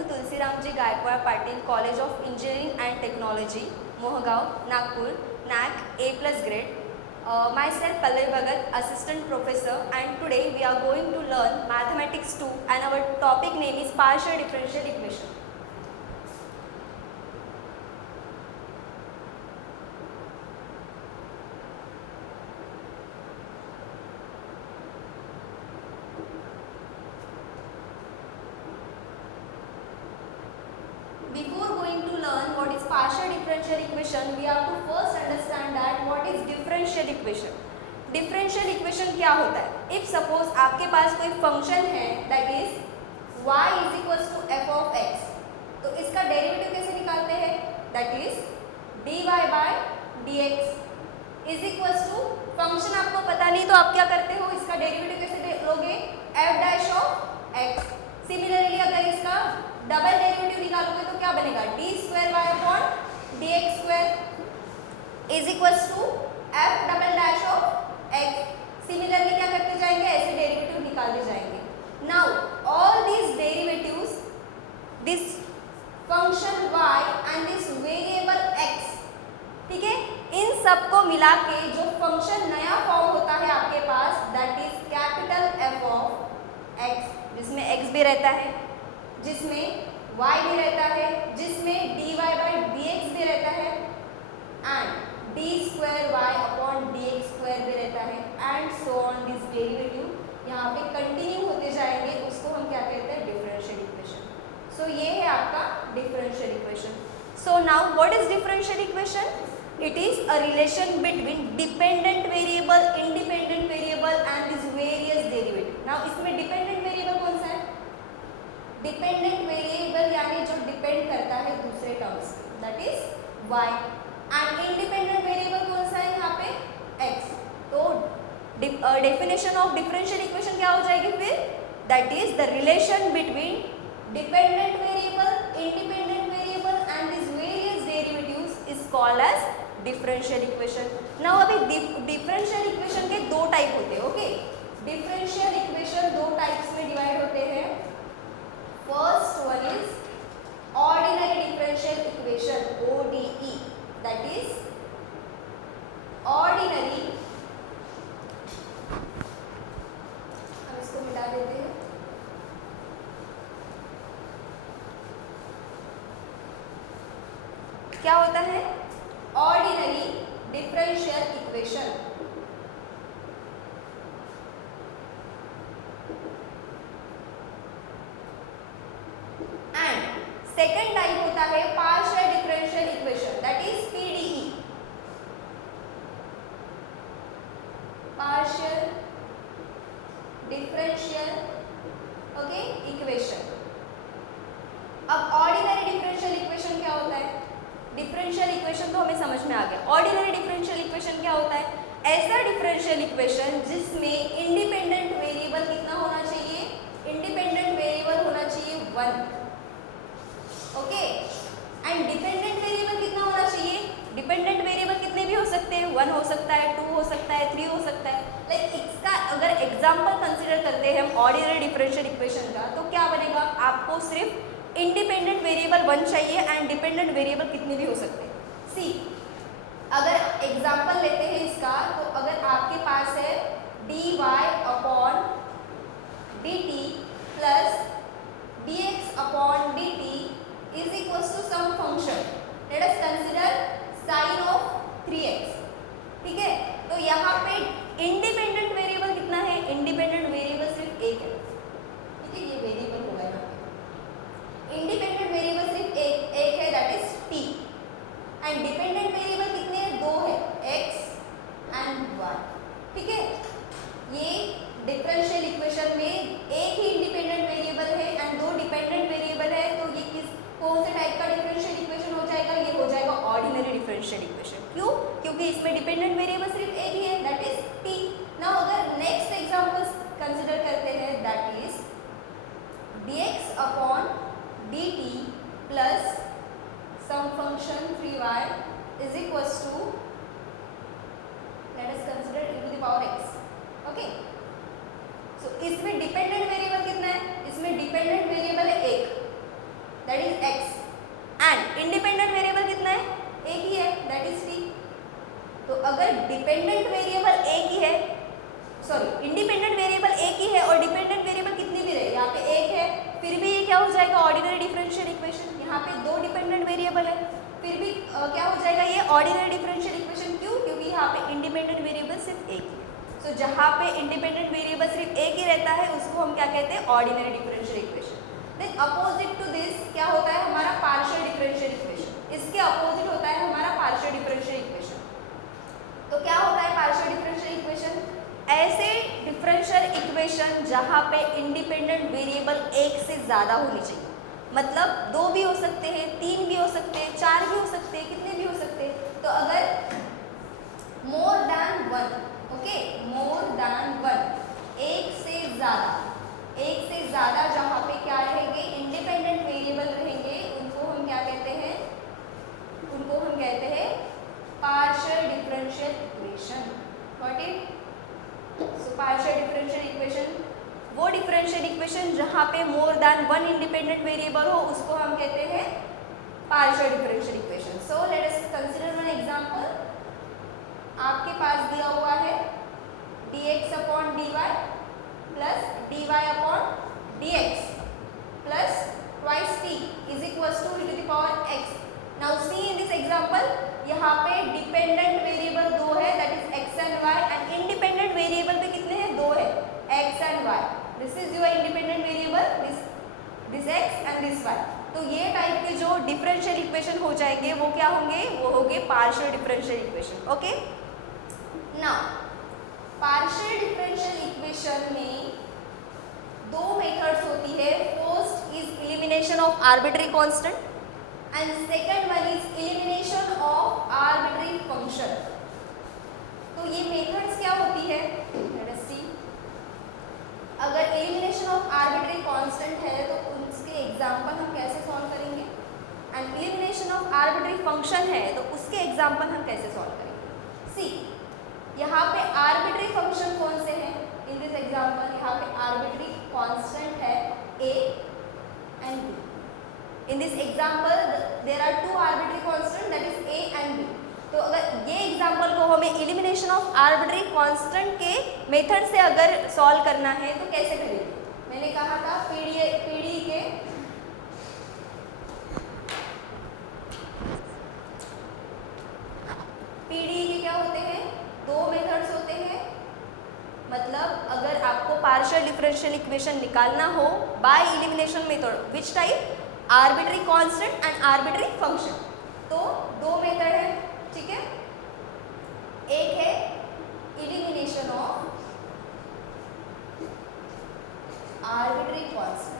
to Tulsiramji Gaikwad Patil college of engineering and technology, Mohagaon, Nagpur, NAC A+ grade. Myself Pallavi Bhagat, assistant professor, and today we are going to learn mathematics 2 and our topic name is partial differential equation. Before going to learn what is partial differential equation, we have to first understand that what is differential equation. Differential equation क्या होता है? If suppose आपके पास कोई function है that is y is equals to f of x, तो इसका derivative कैसे निकालते हैं? That is dy by dx is equals to function आपको पता नहीं तो आप क्या करते हो, इसका डेरिवेटिव कैसे लोगे? f dash of x. Similarly अगर इसका डबल डेरिवेटिव निकालोगे तो क्या बनेगा? D square y upon d x square is equals to f double dash of x. Similarly क्या करते जाएंगे? ऐसे डेरिवेटिव निकालते जाएंगे. Now all these derivatives, this function y and this variable x, ठीक है, इन सबको मिला के जो फंक्शन नया फॉर्म होता है आपके पास, that is capital F of x, जिसमें x भी रहता है, जिसमें y भी रहता है, जिसमें dy by dx भी रहता है and d square y upon dx square भी रहता है and so on. This derivative यहाँ पे कंटिन्यू होते जाएंगे, उसको हम क्या कहते हैं? Differential equation. सो ये है आपका differential equation. So now what is differential equation? It is a relation between dependent variable, independent variable and this various derivative. Now इसमें डिपेंडेंट वेरिएबल कौन सा है? डिपेंडेंट वेरिएबल यानी जो डिपेंड करता है दूसरे टर्म्स पे, that is y. And independent variable कौन सा है यहाँ पे? x. तो डेफिनेशन ऑफ डिफरेंशियल इक्वेशन क्या हो जाएगी फिर? That is the relation between dependent variable, independent variable and this various derivatives is called as differential equation. Now अभी डिफरेंशियल इक्वेशन के दो टाइप होते हैं. ओके, डिफरेंशियल इक्वेशन दो टाइप्स में डिवाइड होते हैं. First one is ordinary differential equation, ODE, that is ordinary. हम इसको मिटा देते हैं. क्या होता है? Ordinary differential equation. And second type होता है partial differential equation, that is PDE, partial differential okay equation. अब ऑर्डिनरी डिफरेंशियल इक्वेशन क्या होता है? डिफरेंशियल इक्वेशन तो हमें समझ में आ गया. ऑर्डिनरी डिफरेंशियल इक्वेशन क्या होता है? ऐसा डिफरेंशियल इक्वेशन जिसमें इंडिपेंडेंट वेरिएबल कितना होना चाहिए? इंडिपेंडेंट वेरिएबल होना चाहिए 1. ओके, एंड डिपेंडेंट वेरिएबल कितना होना चाहिए? डिपेंडेंट वेरिएबल कितने भी हो सकते हैं, 1 हो सकता है, 2 हो सकता है, 3 हो सकता है. लाइक इसका अगर एग्जांपल कंसीडर करते हैं हम ऑर्डिनरी डिफरेंशियल इक्वेशन का, तो क्या बनेगा? आपको सिर्फ इंडिपेंडेंट वेरिएबल 1 चाहिए एंड डिपेंडेंट वेरिएबल कितने भी हो सकते हैं. सी, अगर एग्जांपल लेते हैं इसका, तो अगर आपके पास है dy upon dt plus dx upon dt is equals to some function, let us consider sin of 3x. ठीक है, तो यहाँ पे इंडिपेंडेंट वेरिएबल कितना है? इंडिपेंडेंट वेरिएबल सिर्फ एक है. ठीक है, ये वेरिएबल होगा यहाँ पे. इंडिपेंडेंट वेरिएबल सिर्फ एक है, that is t. And dependent variable कितने हैं? 2 है, x एंड y. ठीक है, ये डिफरेंशियल इक्वेशन में एक ही इंडिपेंडेंट वेरिएबल है एंड 2 डिपेंडेंट वेरिएबल है, तो ये कौन से टाइप का डिफरेंशियल इक्वेशन हो जाएगा? ये हो जाएगा ऑर्डिनरी डिफरेंशियल इक्वेशन. क्यों? क्योंकि इसमें डिपेंडेंट वेरिएबल सिर्फ एक ही है, दैट इज t. नाउ अगर नेक्स्ट एग्जांपल कंसीडर करते हैं, that is dx upon dt plus some function 3y is equals to, let us consider e to the power x. Okay, so इसमें dependent variable कितना है? इसमें dependent variable है 1 dependent variable एक ही है, सॉरी इंडिपेंडेंट वेरिएबल एक ही है और डिपेंडेंट वेरिएबल कितनी भी रहे, यहाँ पे एक है, फिर भी ये क्या हो जाएगा ऑर्डिनरी डिफरेंशियल इक्वेशन। यहाँ पे दो डिपेंडेंट वेरिएबल है, फिर भी क्या हो जाएगा ये ऑर्डिनरी डिफरेंशियल इक्वेशन। क्यों? क्योंकि यहाँ पे इंडिपेंडेंट वेरिएबल सिर्फ एक ही है। सो जहाँ पे इंडिपेंडेंट वेरिएबल सिर्फ एक ही रहता है उसको हम क्या कहते हैं, ordinary differential equation. Then opposite to this क्या होता है हमारा पार्शियल डिफरेंशियल इक्वेशन। इसके अपोजिट होता है हमारा पार्शियल डिफरेंशियल इक्वेशन। तो क्या होता है पार्शियल डिफरेंशियल इक्वेशन? ऐसे डिफरेंशियल इक्वेशन जहाँ पे इंडिपेंडेंट वेरिएबल एक से ज़्यादा होनी चाहिए, मतलब दो भी हो सकते हैं, तीन भी हो सकते हैं, चार भी हो सकते हैं, कितने भी हो सकते हैं। तो अगर मोर देन वन, ओके, मोर देन वन, एक से ज़्यादा जहाँ पे क्या रहेंगे इंडिपेंडेंट वेरिएबल रहेंगे, उनको हम क्या कहते हैं, उनको हम कहते हैं partial differential equation. Got it? So partial differential equation वो डिफरेंशियल इक्वेशन जहाँ पे more than one independent variable हो उसको हम कहते हैं partial differential equation. So let us consider one example. आपके पास दिया हुआ है dx upon dy plus dy upon dx plus twice t is equals to e to the power x। Now see in this example, यहाँ पे dependent variable दो है, that is x and y, and independent variable पे कितने हैं, दो है, x and y। This is your independent variable, this x and this y। तो ये टाइप के जो डिफरेंशियल इक्वेशन हो जाएंगे वो क्या होंगे, वो होंगे partial differential equation. Okay, now partial differential equation में दो मेथड्स होती है। First is elimination of arbitrary constant and second one is elimination of arbitrary function. तो ये मेथड्स क्या होती है, लेट अस सी। अगर एलिमिनेशन ऑफ आर्बिट्री कांस्टेंट है तो उसके एग्जांपल हम कैसे सॉल्व करेंगे, and elimination of arbitrary function है तो उसके एग्जांपल हम कैसे सॉल्व करेंगे। सी, यहाँ पे आर्बिट्री फंक्शन कौन से हैं, इन दिस एग्जांपल यहाँ पे आर्बिट्री कांस्टेंट है a and b। In this example, there are two arbitrary constant, that is a and b. तो अगर ये एग्जाम्पल को हमें एलिमिनेशन ऑफ आर्बिट्री कांस्टेंट के मेथड से अगर सॉल्व करना है तो कैसे करेंगे। मैंने कहा था पीडी के क्या होते हैं, दो मेथड्स होते हैं। मतलब अगर आपको पार्शियल डिफरेंशियल इक्वेशन निकालना हो by elimination method, which type, arbitrary constant and arbitrary function. तो दो मेथड है, ठीक है। एक है elimination of arbitrary constant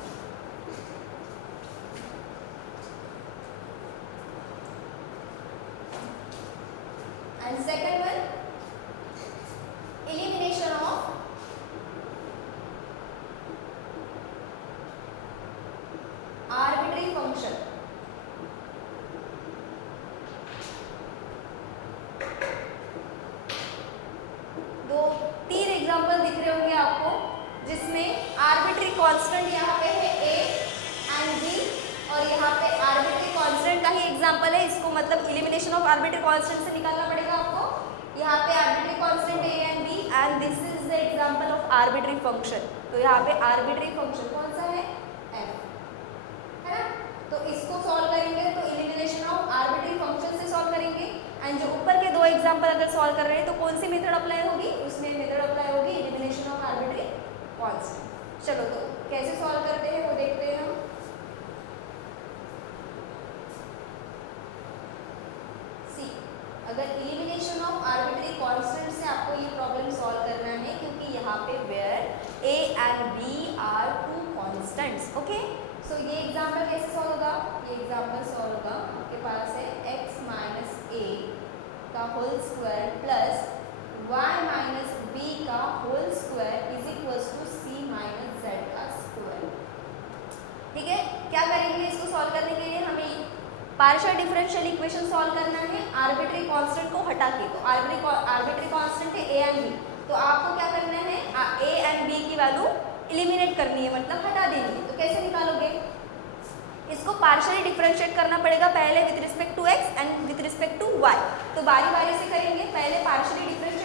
and second one elimination of arbitrary function. दो तीन एग्जांपल दिख रहे होंगे आपको जिसमें आर्बिट्री कांस्टेंट यहाँ पे है a एंड b और यहाँ पे आर्बिट्री कांस्टेंट का ही एग्जांपल है। इसको मतलब एलिमिनेशन ऑफ आर्बिट्री कांस्टेंट से निकालना पड़ेगा आपको। यहाँ पे arbitrary constant a and b and this is the example of arbitrary function. तो यहाँ पे आर्बिट्री फंक्शन कौन सा है, है ना। तो इसको सॉल्व करेंगे तो एलिमिनेशन ऑफ आर्बिट्री फंक्शन से सॉल्व करेंगे। एंड जो ऊपर के दो एग्जांपल अगर सॉल्व कर रहे हैं तो कौन सी मेथड अप्लाई होगी, उसमें मेथड अप्लाई होगी एलिमिनेशन ऑफ आर्बिट्री कांस्टेंट। चलो तो कैसे सॉल्व करते हैं वो देखते हैं हम। सी, अगर एलिमिनेशन ऑफ आर्बिट्री कांस्टेंट से आपको ये प्रॉब्लम सॉल्व करना है क्योंकि यहाँ पे where a and b are two constants. Okay, so ये एग्जाम्पल कैसे सॉल्व होगा, ये एग्जाम्पल सॉल्व होगा, आपके पास है x माइनस a का whole square plus y minus b का whole square is equals to c minus z का स्क्वायर। ठीक है, क्या करेंगे इसको सॉल्व करने के लिए, हमें पार्शियल डिफरेंशियल इक्वेशन सॉल्व करना है आर्बिट्री कांस्टेंट को हटा के। तो आर्बिट्री कांस्टेंट है a एंड b, तो आपको क्या करना है, a एंड b की वैल्यू एलिमिनेट करनी है, मतलब हटा देनी है। तो कैसे निकालोगे, इसको पार्शियली डिफरेंशिएट करना पड़ेगा पहले with respect to x and with respect to y। तो बारी बारी से करेंगे, पहले पार्शियली डिफरेंशिएट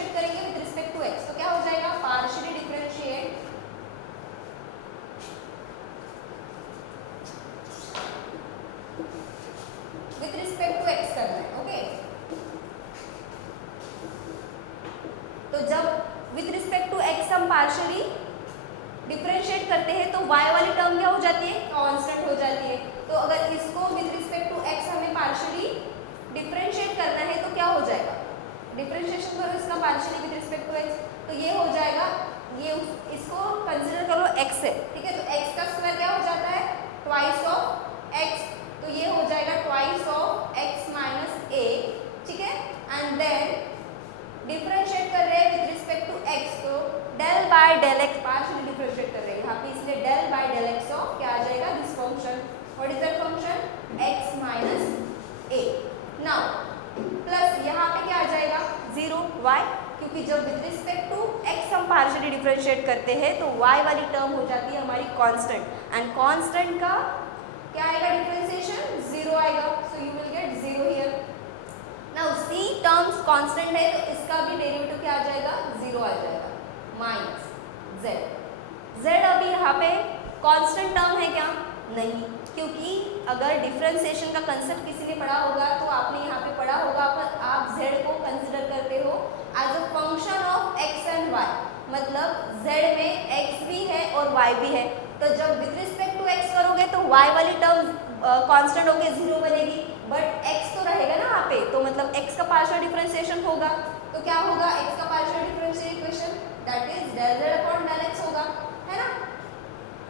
करते हैं तो y वाली टर्म हो जाती है हमारी कांस्टेंट एंड कांस्टेंट का क्या आएगा डिफरेंशिएशन 0 आएगा, सो you will gate 0 here. Now c terms constant है तो इसका भी डेरिवेटिव क्या आ जाएगा 0 आ जाएगा माइनस z। z अभी यहाँ पे कांस्टेंट टर्म है क्या? नहीं, क्योंकि अगर डिफरेंशिएशन का कंसेप्ट किसी ने पढ़ा होगा तो आपने यहाँ पे पढ़ा होगा पर आप z को कंसिडर करते हो as a function of x and y, मतलब z में x भी है और y भी है, तो जब विद रिस्पेक्ट टू x करोगे तो y वाली टर्म कांस्टेंट होके 0 बनेगी, बट x तो रहेगा ना यहाँ पे, तो मतलब x का पार्शियल डिफरेंशिएशन होगा, तो क्या होगा x का partial differential equation that is del z upon del x होगा, है ना।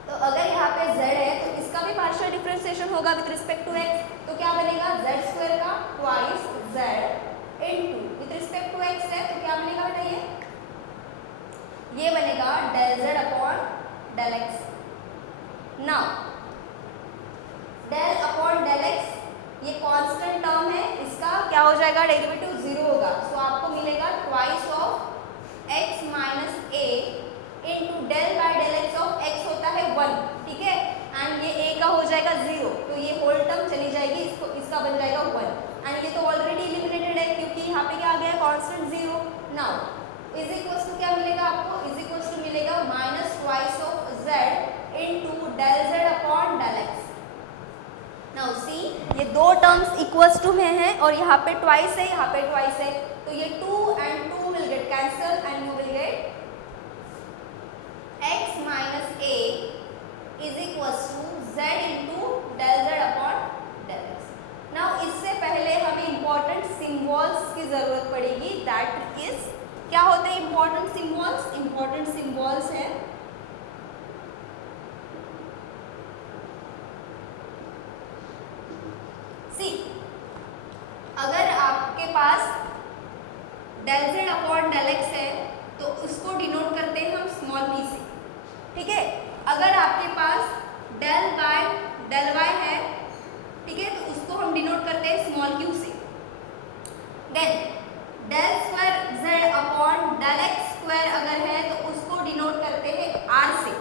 तो अगर यहाँ पे z है तो इसका भी पार्शियल डिफरेंशिएशन होगा विद रिस्पेक्ट टू x, तो क्या बनेगा z स्क्वायर का twice z into with respect to x है तो क्या बनेगा बेटा ये बनेगा del z upon del x। Now del upon del x ये कांस्टेंट टर्म है, इसका क्या हो जाएगा डेरिवेटिव 0 होगा, सो आपको मिलेगा twice of x minus a into del by del x of x होता है 1, ठीक है, एंड ये a का हो जाएगा 0, तो ये होल टर्म चली जाएगी, इसका बन जाएगा 1 एंड ये तो ऑलरेडी इलिमिनेटेड है क्योंकि यहाँ पे क्या आ गया constant 0। Now is equals to क्या मिलेगा आपको, इज इक्वल्स टू मिलेगा minus twice of z into del z upon del x। Now see ये दो टर्म्स इक्वल्स टू में हैं और यहाँ पे ट्वाइस है, यहाँ पे ट्वाइस है, तो ये 2 and 2 will get cancel and you will get x minus a is equals to z into del z upon del x। Now इससे पहले हमें इंपॉर्टेंट सिम्बॉल्स की जरूरत पड़ेगी, दैट इज क्या होते हैं इंपॉर्टेंट सिम्बॉल्स? इंपॉर्टेंट सिम्बॉल्स है सी, अगर आपके पास del z upon del x है तो उसको डिनोट करते हैं हम स्मॉल p से, ठीक है। अगर आपके पास del बाय del y है, ठीक है, तो उसको हम डिनोट करते हैं स्मॉल q से। Then del square z upon del x square अगर है तो उसको डिनोट करते हैं r से,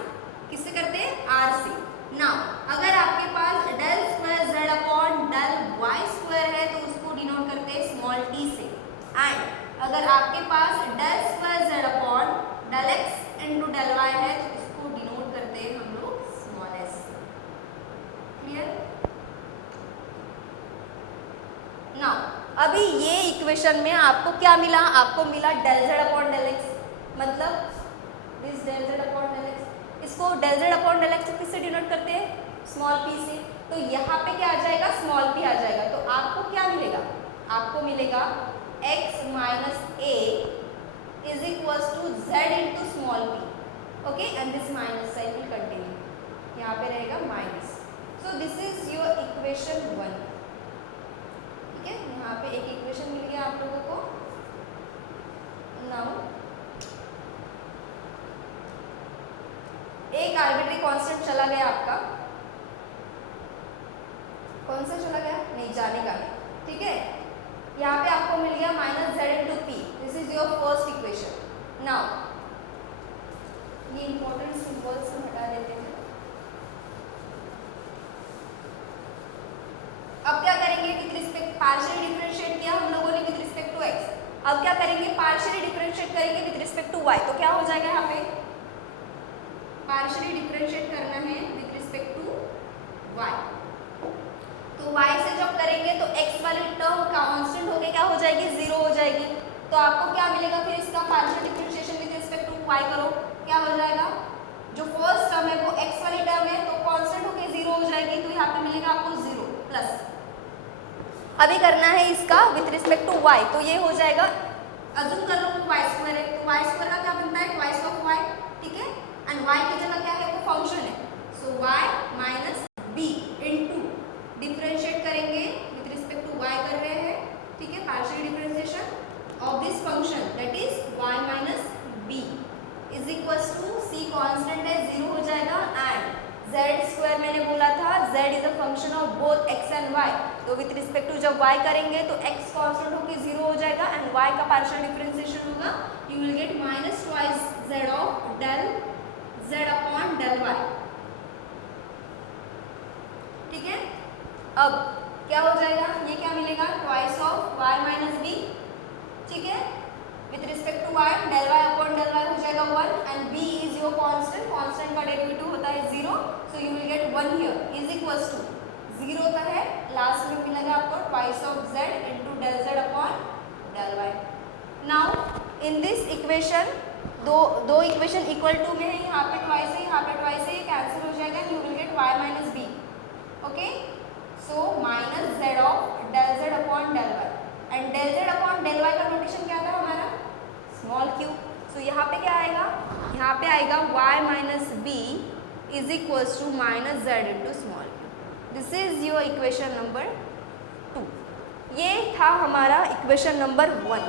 किससे करते हैं? r से। नाउ अगर आपके पास del square z upon del y square है तो उसको डिनोट करते हैं स्मॉल t से, एंड अगर आपके पास del square z upon del x into del y है तो इसको डिनोट करते हैं हम लोग स्मॉल s से। क्लियर? नाउ अभी ये इक्वेशन में आपको क्या मिला? आपको मिला del z upon del x, मतलब this del z upon del x, इसको del z upon del x किससे डिनोट करते हैं? स्मॉल p से, तो यहाँ पे क्या आ जाएगा? स्मॉल p आ जाएगा, तो आपको क्या मिलेगा? आपको मिलेगा x minus a is equals to z into small p, okay, and this minus sign will continue, यहाँ पे रहेगा minus, so this is your equation 1, ठीक है। यहाँ पे एक इक्वेशन मिल गया आप लोगों को। नाउ एक आर्बिट्री कांस्टेंट चला गया आपका, कौन सा चला गया? नहीं, जाने का है, ठीक है। यहाँ पे आपको मिल गया minus z into P, this is your first equation. Now ये इंपॉर्टेंट सिंबल्स हम हटा देते हैं। अब क्या करेंगे? विद रिस्पेक्ट पार्शियली डिफरेंशिएट किया हम लोगों ने विद रिस्पेक्ट टू x, अब क्या करेंगे? पार्शियली डिफरेंशिएट करेंगे विद रिस्पेक्ट टू y, तो क्या हो जाएगा? यहाँ पे पार्शियली डिफरेंशिएट करना है विद रिस्पेक्ट टू y, तो y से जब करेंगे तो x वाली टर्म कांस्टेंट होके क्या हो जाएगी? 0 हो जाएगी, तो आपको क्या मिलेगा फिर? इसका partial differentiation with respect to y करो, क्या हो जाएगा? जो फर्स्ट टर्म है वो x वाली टर्म है तो कांस्टेंट होके 0 हो जाएगी, तो यहाँ पे मिलेगा आपको 0 प्लस, अभी करना है इसका विथ रिस्पेक्ट टू y, तो ये हो जाएगा, अज्यूम कर लो y स्क्वायर है, तो y स्क्वायर का क्या बनता है? ट्वाइस ऑफ y, ठीक है, एंड y की जगह क्या है? वो फंक्शन है, so y minus b into differentiate करेंगे विथ रिस्पेक्ट टू y कर रहे हैं, ठीक है, partial differentiation of this function that is y minus b is equals to c constant है 0 हो जाएगा, एंड z स्क्वायर मैंने बोला था z is a function function of both x and y, तो विथ रिस्पेक्ट टू जब y करेंगे तो x कांस्टेंट होकर 0 हो जाएगा एंड y का पार्शियल डिफरेंशिएशन होगा, you will get minus twice z of del z upon del y। ठीक है, अब क्या हो जाएगा, ये क्या मिलेगा, twice of y minus b। ठीक है, with respect to y del y upon del y हो जाएगा 1 and b is your constant, constant का डेरिवेटिव होता है 0, so you will get 1 here is equals to 0 का है, लास्ट में मिलेगा आपको twice of z into del z upon del y। Now in this equation दो इक्वेशन इक्वल टू में है, यहाँ पे ट्वाइस है, यहाँ पे ट्वाइस है, ये कैंसिल हो जाएगा, you will get y minus b। Okay, so minus z of del z upon del y and del z upon del y का नोटेशन क्या था हमारा, स्मॉल q। सो यहाँ पे क्या आएगा, यहाँ पे आएगा y minus b is equals to minus z into small q। This is your equation number 2। ये था हमारा इक्वेशन नंबर 1।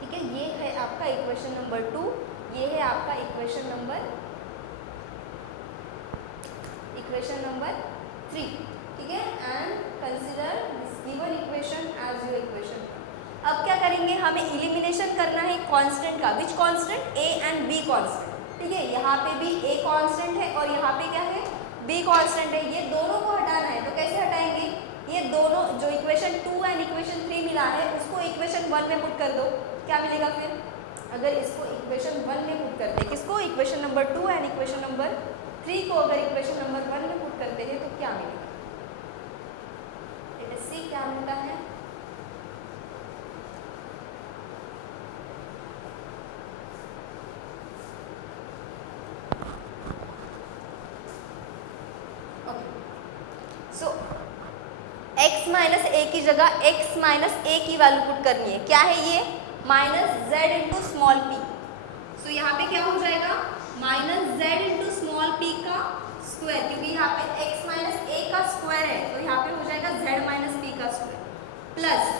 ठीक है, ये है आपका इक्वेशन नंबर 2, ये है आपका इक्वेशन नंबर 3। ठीक है, and consider this given equation as your equation. अब क्या करेंगे, हमें एलिमिनेशन करना है कांस्टेंट का, which constant, a and b constant. ठीक है, यहाँ पे भी a कांस्टेंट है और यहाँ पे क्या है, b कांस्टेंट है, ये दोनों को हटाना है, तो कैसे हटाएंगे, ये दोनों जो इक्वेशन 2 एंड इक्वेशन 3 मिला है उसको इक्वेशन 1 में पुट कर दो, क्या मिलेगा फिर, अगर इसको इक्वेशन 1 में पुट करते हैं, किसको, equation number 2 and equation number 3 को अगर इक्वेशन नंबर 1 में पुट करते हैं तो क्या मिलेगा, लेट अस सी क्या मिलता है। सो x माइनस ए की जगह x माइनस ए की वैल्यू पुट करनी है, क्या है ये, minus z into small p। सो यहाँ पे क्या हो जाएगा, minus z into small p का स्क्वायर, क्योंकि यहाँ पे x माइनस ए का स्क्वायर है तो यहाँ पे हो जाएगा z माइनस p का स्क्वायर प्लस,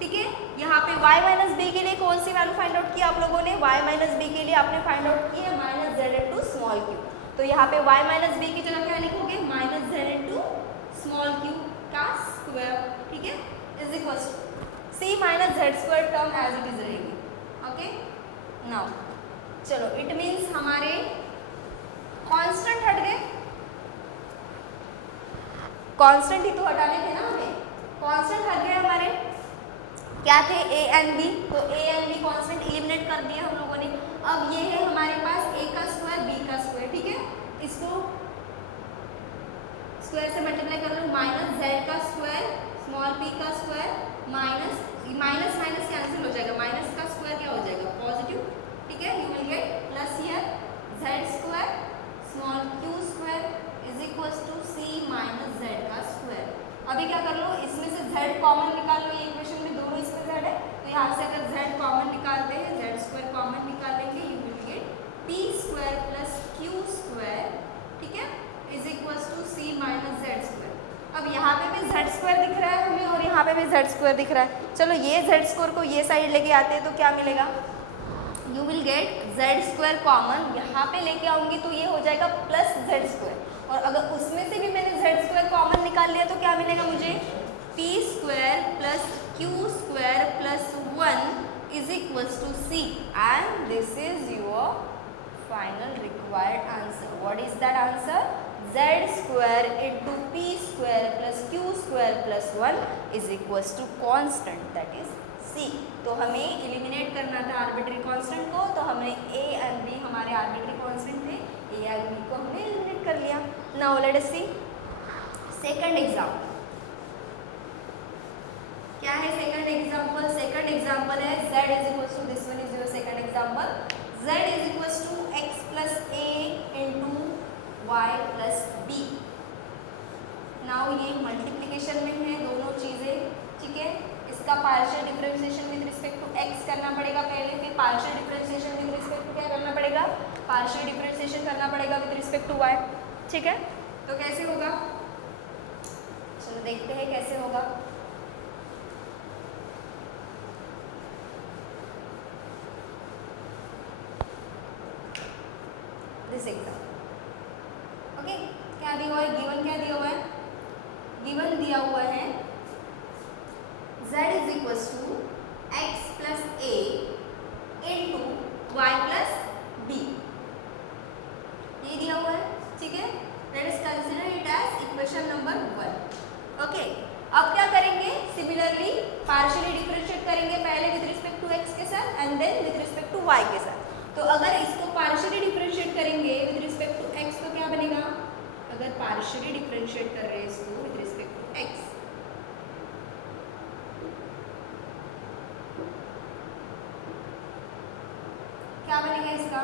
ठीक है, यहाँ पे y माइनस b के लिए कौन सी वैल्यू फाइंड आउट किया आप लोगों ने, y माइनस b के लिए आपने फाइंड आउट की है minus z into small q। तो यहाँ पे y माइनस b की जगह क्या लिखोगे, minus z into small q का स्क्वायर। ठीक है, is equal to c minus z square term as it is रहेगी। ओके, नाउ चलो, इट मीन्स हमारे कांस्टेंट हट गए, कांस्टेंट ही तो हटाने थे ना हमें, कांस्टेंट हट गए हमारे, क्या थे a एंड b, तो a and b constant eliminate कर दिया हम लोगों ने। अब ये है हमारे पास a का स्क्वायर b का स्क्वायर, ठीक है, इसको स्क्वायर से मल्टीप्लाई कर लो, माइनस z का स्क्वायर स्मॉल p का square minus minus minus cancel हो जाएगा, माइनस का स्क्वायर क्या हो जाएगा, पॉजिटिव। ठीक है, you will get plus here z square small q square is equals to c minus z का स्क्वायर। अभी क्या कर लो, इसमें से z कॉमन निकाल लो, ये इक्वेशन में दोनों इसमें z है, तो यहाँ से अगर z कॉमन निकालते हैं, z स्क्वायर कॉमन निकालेंगे, you will get p square plus q square, ठीक है, is equals to c minus z square. अब यहाँ पे भी z स्क्वायर दिख रहा है हमें और यहाँ पे भी z स्क्वायर दिख रहा है, चलो ये z स्क्वायर को ये साइड लेके आते हैं तो क्या मिलेगा, you will gate z square common, यहाँ पे लेके आऊँगी तो ये हो जाएगा प्लस z स्क्वायर, और अगर उसमें से भी मैंने z स्क्वायर कॉमन निकाल लिया तो क्या मिलेगा मुझे, p square plus q square plus 1 is equals to c and this is your final required answer. What is that answer, z square into p square plus q square plus 1 is equals to constant that is c। तो हमें eliminate करना था arbitrary constant को, तो हमने a and b हमारे arbitrary constant थे, a and b को हमने एलिमिनेट कर लिया। Now let us see second example, क्या है सेकंड एग्जांपल, सेकंड एग्जांपल है z is equals to, this one is your second example, z is equals to x plus a into y plus b। Now ये multiplication में है दोनों चीज़ें, ठीक है, इसका partial differentiation with respect to x करना पड़ेगा पहले, फिर partial differentiation with respect to क्या करना पड़ेगा, पार्शियल डिफरेंशिएशन करना पड़ेगा विद रिस्पेक्ट टू y। ठीक है, तो कैसे होगा, चलो देखते हैं कैसे होगा। दिस एग्जाम्पल, ओके, क्या दिया हुआ है, गिवन क्या दिया हुआ है, equals to x plus a into y plus b, ये दिया हुआ है, ठीक है। Let us consider it as equation number 1। Okay, अब क्या करेंगे, सिमिलरली पार्शियली डिफरेंशिएट करेंगे, पहले विद रिस्पेक्ट टू x के साथ and then with respect to y के साथ। तो अगर इसको पार्शियली डिफरेंशिएट करेंगे विद रिस्पेक्ट टू x तो क्या बनेगा, अगर पार्शियली डिफरेंशिएट कर रहे हैं इसको विद रिस्पेक्ट टू x, क्या बनेगा इसका,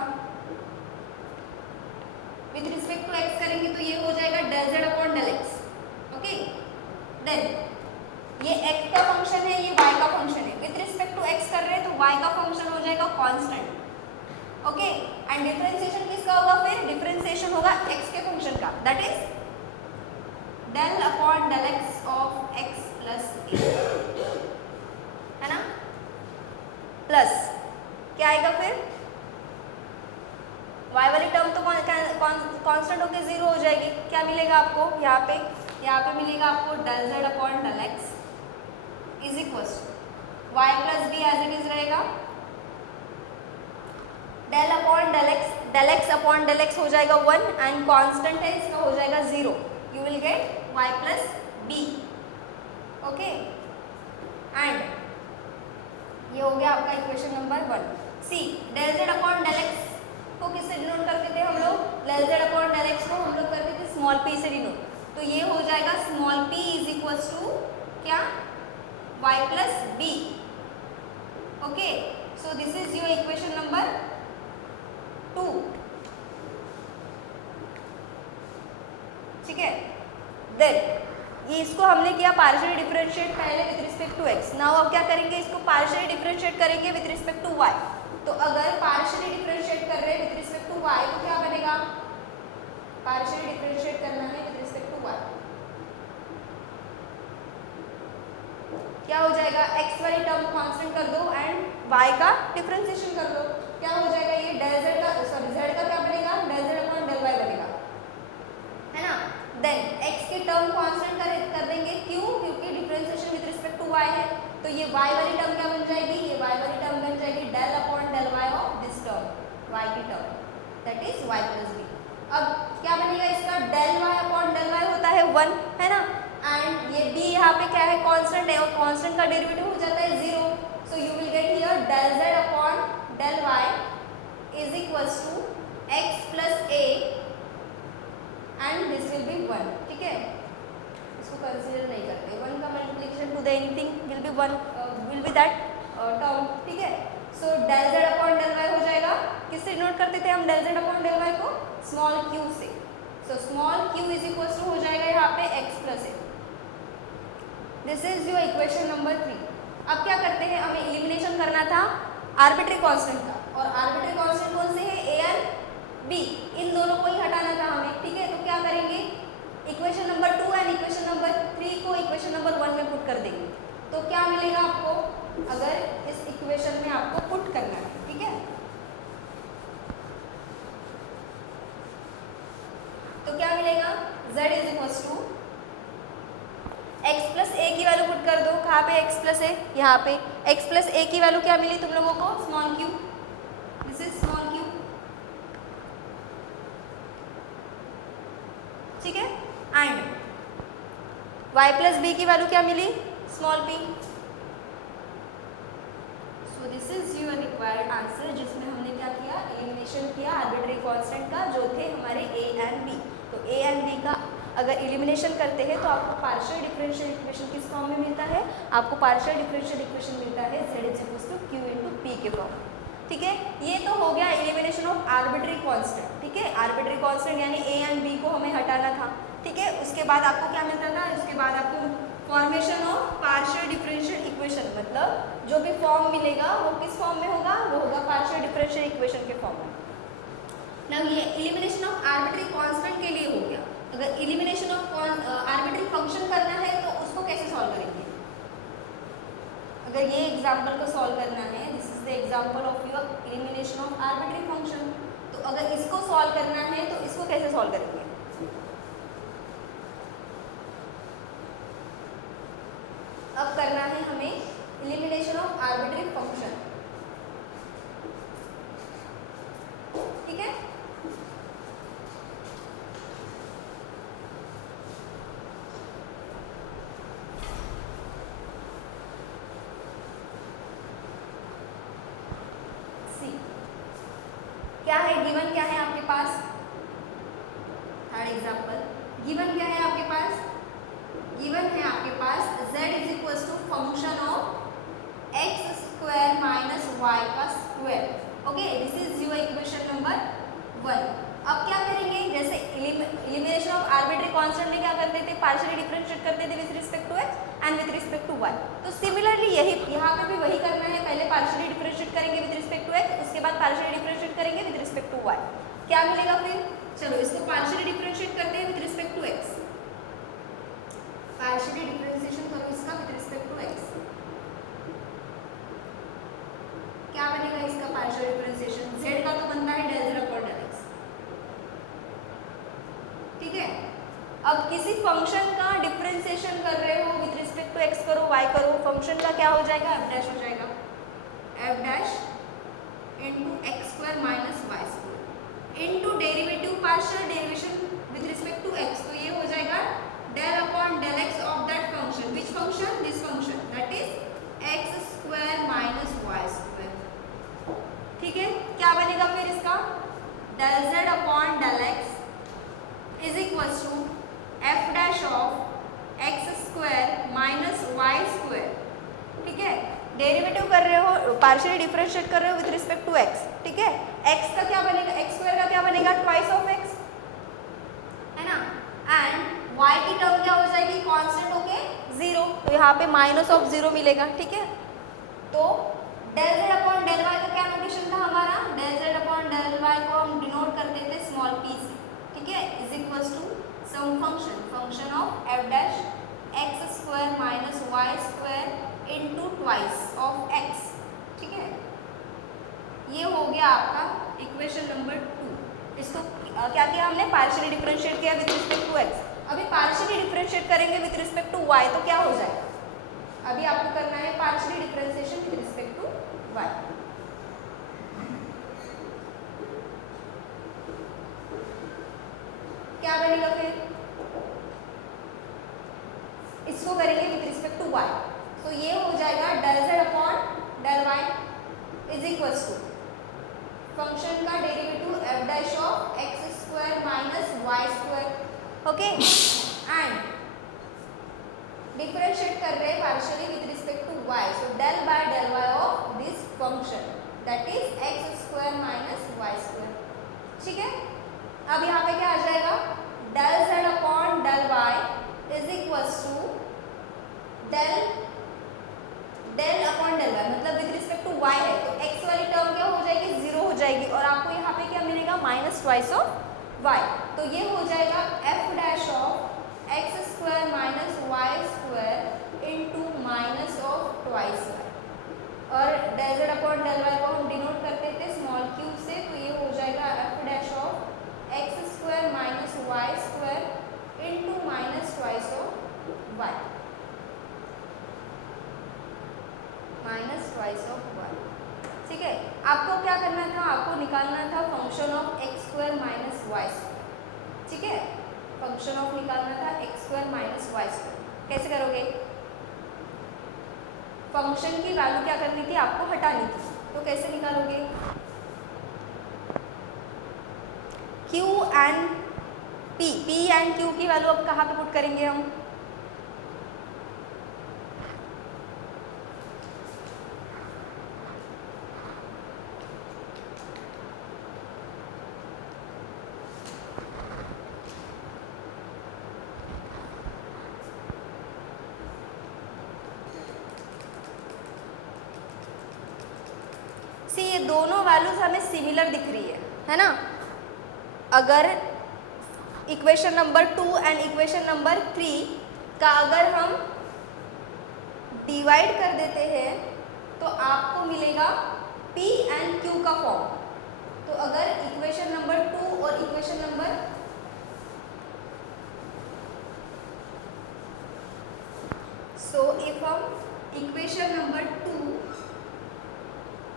विद रिस्पेक्ट टू x करेंगे तो ये हो जाएगा del z upon del x। Okay, then ये x का फंक्शन है, ये y का फंक्शन है, विद रिस्पेक्ट टू x कर रहे हैं तो y का फंक्शन हो जाएगा कांस्टेंट। ओके, एंड डिफरेंशिएशन किसका होगा, फिर डिफरेंशिएशन होगा x के फंक्शन का, that is del upon del x of x plus a, है ना, प्लस क्या आएगा फिर y वाली टर्म तो कांस्टेंट होके 0 हो जाएगी, क्या मिलेगा आपको यहाँ पे मिलेगा आपको del z upon del x is equals y plus b as it is रहेगा, del upon del x upon del x हो जाएगा 1 एंड कांस्टेंट है इसका हो जाएगा 0, you will get y plus b. Okay, and ये हो गया आपका equation number 1। See del z upon del x को किससे डिनोट करते थे हम लोग, del z upon del x को हम लोग करते थे स्मॉल p से डिनोट, तो ये हो जाएगा small p is equals to क्या, y plus b. Okay, so this is your equation number 2, ठीक है। देन ये इसको हमने किया पार्शियली डिफरेंशिएट पहले with respect to x, now अब क्या करेंगे, इसको पार्शियली डिफरेंशिएट करेंगे विद रिस्पेक्ट टू y। तो अगर पार्शियली डिफरेंशिएट कर रहे हैं विद रिस्पेक्ट टू y तो क्या बनेगा, पार्शियली डिफरेंशिएट करना है विद रिस्पेक्ट टू y, क्या हो जाएगा, x वाली टर्म कांस्टेंट कर दो एंड y का डिफरेंशिएशन कर दो, क्या हो जाएगा, ये del z का सॉरी z का क्या बनेगा, del z upon del y बनेगा, है ना। देन x की टर्म कांस्टेंट कर देंगे, क्यों, क्योंकि differentiation with respect to y है, तो ये y वाली टर्म क्या बन जाएगी, ये y वाली टर्म बन जाएगी del upon del y of this term, y की term, that is y plus b। अब क्या बनेगा इसका, del y upon del y होता है 1, है ना, एंड ये b यहाँ पे क्या है, कांस्टेंट है, और कांस्टेंट का डेरिवेटिव हो जाता है 0, so you will get here del z upon del y is equals to x plus a and this will be 1, ठीक है, इसको कंसीडर नहीं करते, 1 का multiplication to the anything will be 1 will be that term, ठीक है। So del z upon del y हो जाएगा, किससे डिनोट करते थे हम del z upon del y को, स्मॉल q से, so small q is equals to हो जाएगा यहाँ पे x plus a। This is your equation number 3। अब क्या करते हैं, हमें एलिमिनेशन करना था आर्बिट्री कांस्टेंट का, और आर्बिट्री कांस्टेंट कौन से है, a और b, इन दोनों को ही हटाना था हमें, ठीक है। तो क्या करेंगे, equation number 2 and equation number 3 को इक्वेशन नंबर 1 में पुट कर देंगे, तो क्या मिलेगा आपको, अगर इस इक्वेशन में आपको पुट करना है, ठीक है, तो क्या मिलेगा, z is equals to x plus a की वैल्यू पुट कर दो, कहाँ पे x प्लस a, यहाँ पे x प्लस a की वैल्यू क्या मिली तुम लोगों को, small q, this is small q, ठीक है, एंड y प्लस b की वैल्यू क्या मिली, small p। So this is your required answer, जिसमें हमने क्या किया, एलिमिनेशन किया आर्बिट्री कांस्टेंट का, जो थे हमारे a एंड b। तो a एंड b का अगर एलिमिनेशन करते हैं तो आपको पार्शियल डिफरेंशियल इक्वेशन किस फॉर्म में मिलता है, आपको पार्शियल डिफरेंशियल इक्वेशन मिलता है z is equals to q into p के फॉर्म, ठीक है। ये तो हो गया एलिमिनेशन ऑफ आर्बिट्री कांस्टेंट, ठीक है, आर्बिट्री कांस्टेंट यानी a एंड b को हमें हटाना था, ठीक है। उसके बाद आपको क्या मिलता था, उसके बाद आपको formation of partial differential equation, मतलब जो भी फॉर्म मिलेगा वो किस फॉर्म में होगा, वो होगा पार्शियल डिफरेंशियल इक्वेशन के फॉर्म में। नाउ ये एलिमिनेशन ऑफ आर्बिट्री कांस्टेंट के लिए हो गया। अगर एलिमिनेशन ऑफ आर्बिट्री फंक्शन करना है तो उसको कैसे सॉल्व करेंगे, अगर ये एग्जांपल को सॉल्व करना है, this is the example of your elimination of arbitrary function, तो अगर इसको सॉल्व करना है तो इसको कैसे सॉल्व करेंगे, अब करना है हमें एलिमिनेशन ऑफ आर्बिट्री फंक्शन, ठीक है। सी क्या है, गिवन क्या है आपके पास, थर्ड एग्जांपल, गिवन क्या है आपके पास, गिवन है आपके पास z is equal to function of x square minus Y का square, okay, this is your equation number 1। अब क्या करेंगे, जैसे एलिमिनेशन ऑफ आर्बिट्री कांस्टेंट में क्या करते थे, पार्शियली डिफरेंशिएट करते थे with respect to x and with respect to y। तो सिमिलरली यही यहाँ पे भी वही करना है, पहले पार्शियली डिफरेंशिएट करेंगे विद रिस्पेक्ट टू x, उसके बाद पार्शियली डिफरेंशिएट करेंगे विद रिस्पेक्ट टू y। क्या मिलेगा फिर, चलो इसको पार्शियली डिफरेंशिएट करते हैं with respect to x, partially differentiation करो इसका विद रिस्पेक्ट टू x, क्या बनेगा इसका पार्शियल डिफरेंशिएशन, z का तो बनता है del z upon del x, ठीक है। अब किसी फंक्शन का डिफरेंशिएशन कर रहे हो विद रिस्पेक्ट टू x करो y करो, फंक्शन का क्या हो जाएगा, f डैश हो जाएगा, f dash into x square minus y square into derivative partial derivation with respect to x, तो ये हो जाएगा del upon del x of that function, which function, this function, that is x square minus y square, ठीक है। क्या बनेगा फिर इसका, del z upon del x is equals to f dash of x square minus y square, ठीक है। Derivative कर रहे हो, पार्शियली डिफरेंशिएट कर रहे हो विद रिस्पेक्ट टू x, ठीक है। x का क्या बनेगा, x स्क्वायर का क्या बनेगा, ट्वाइस ऑफ x, है ना, एंड y की टर्म क्या हो जाएगी, कांस्टेंट होके 0, तो यहाँ पे माइनस ऑफ 0 मिलेगा, ठीक है। तो del z upon del y का क्या नोटेशन था हमारा, del z upon del y को हम डिनोट करते थे स्मॉल p से, ठीक है, is equals to some function, function of f dash x square minus y square into twice of x, ठीक है। ये हो गया आपका इक्वेशन नंबर 2। इसको क्या किया हमने, पार्शियली डिफरेंशिएट किया विद रिस्पेक्ट टू x। अभी पार्शियली डिफरेंशिएट करेंगे विद रिस्पेक्ट टू y, तो क्या हो जाएगा, अभी आपको करना है partially differentiation with respect to y, क्या बनेगा फिर, इसको करेंगे विद रिस्पेक्ट टू y, तो ये हो जाएगा del z upon del y is equals to function का derivative f dash of x square minus y square, okay, and differentiate कर रहे हैं partially with respect to y, so del by del y of this function that is x square minus y square, ठीक है। अब यहाँ पे क्या आ जाएगा, del z upon del y is equals to del upon del y, मतलब with respect to y है, तो x वाली टर्म क्या हो जाएगी, 0 हो जाएगी, और आपको यहाँ पे क्या मिलेगा, माइनस ट्वाइस ऑफ y, तो ये हो जाएगा f dash of x square minus y square into minus of twice y, और del z upon del y को हम डिनोट करते थे स्मॉल q से, तो ये हो जाएगा f dash of x square minus y square into minus twice of y, minus twice of y, ठीक है। आपको क्या करना था, आपको निकालना था function of x square minus y square, ठीक है, फंक्शन ऑफ निकालना था x square minus y square. कैसे करोगे, फंक्शन की वैल्यू क्या करनी थी, आपको हटानी थी, तो कैसे निकालोगे, q and p and q की वैल्यू अब कहाँ पे पुट करेंगे हम, ये दोनों वैल्यूज हमें सिमिलर दिख रही है ना। अगर equation number 2 and equation number 3 का अगर हम डिवाइड कर देते हैं तो आपको मिलेगा P एंड Q का फॉर्म। तो अगर इक्वेशन नंबर 2 और इक्वेशन नंबर इफ हम इक्वेशन नंबर 2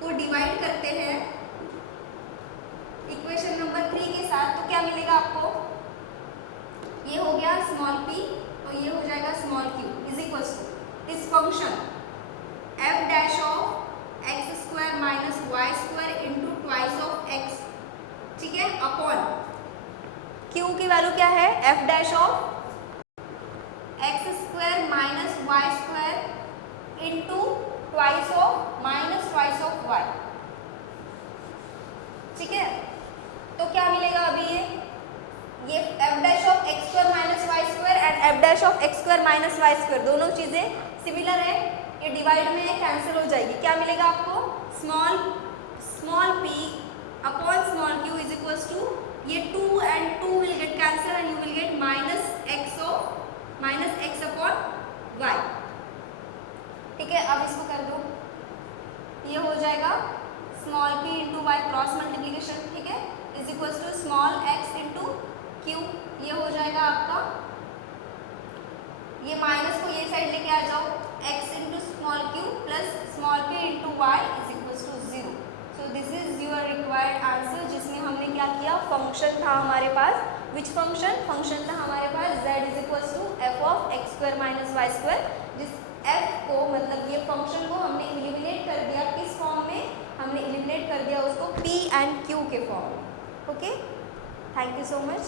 को डिवाइड करते हैं इक्वेशन नंबर 3 के साथ, तो क्या मिलेगा आपको? ये हो गया स्मॉल p और ये हो जाएगा small q is equal to इस function f dash of x square minus Y square into twice of x, ठीक है, अपॉन q की वैल्यू क्या है? f dash of x square minus Y square into twice of minus twice of y, ठीक है। तो क्या मिलेगा अभी? ये f dash of x square minus Y square and f dash of x square minus Y square दोनों चीजें similar है, ये डिवाइड में कैंसिल हो जाएगी। क्या मिलेगा आपको? Small p upon small q is equals to ये 2 and 2 will get cancel and you will get minus x upon y, ठीक है। अब इसको कर दो, ये हो जाएगा small p into y cross multiplication, ठीक है, is equals to small x into q, ये हो जाएगा आपका, ये माइनस को ये साइड लेके आ जाओ, x into small q plus small p into y is equals to 0। So this is your required answer, जिसमें हमने क्या किया? फंक्शन था हमारे पास, विच फंक्शन था हमारे पास z is equals to f of x square minus Y square, जिस f को मतलब ये फंक्शन को हमने एलिमिनेट कर दिया, किस फॉर्म में? हमने एलिमिनेट कर दिया उसको p एंड q के फॉर्म में। Okay, thank you so much.